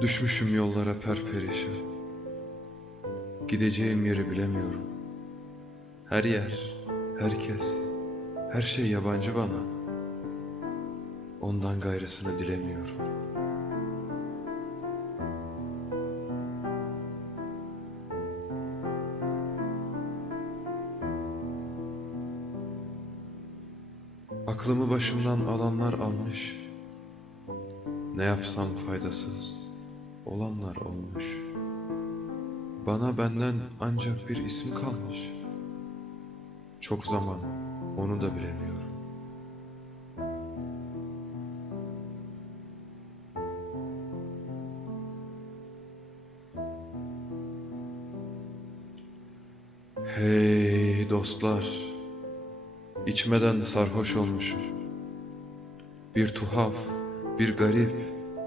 Düşmüşüm yollara perperişan. Gideceğim yeri bilemiyorum. Her yer, herkes, her şey yabancı bana. Ondan gayrısını dilemiyorum. Aklımı başımdan alanlar almış. Ne yapsam faydasız olanlar olmuş. Bana benden ancak bir isim kalmış. Çok zaman onu da bilemiyorum. Hey dostlar İçmeden sarhoş olmuşum Bir tuhaf, bir garip,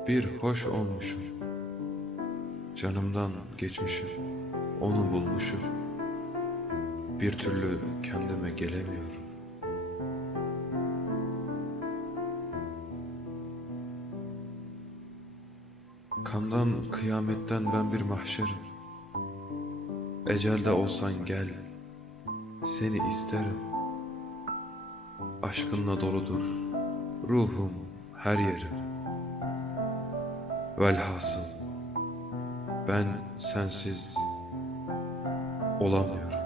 bir hoş olmuşum Canımdan geçmişim, onu bulmuşum. Bir türlü kendime gelemiyorum. Kandan, kıyametten ben bir mahşerim. Ecelde olsan gel, seni isterim. Aşkınla doludur ruhum her yerim. Velhasıl ben sensiz olamıyorum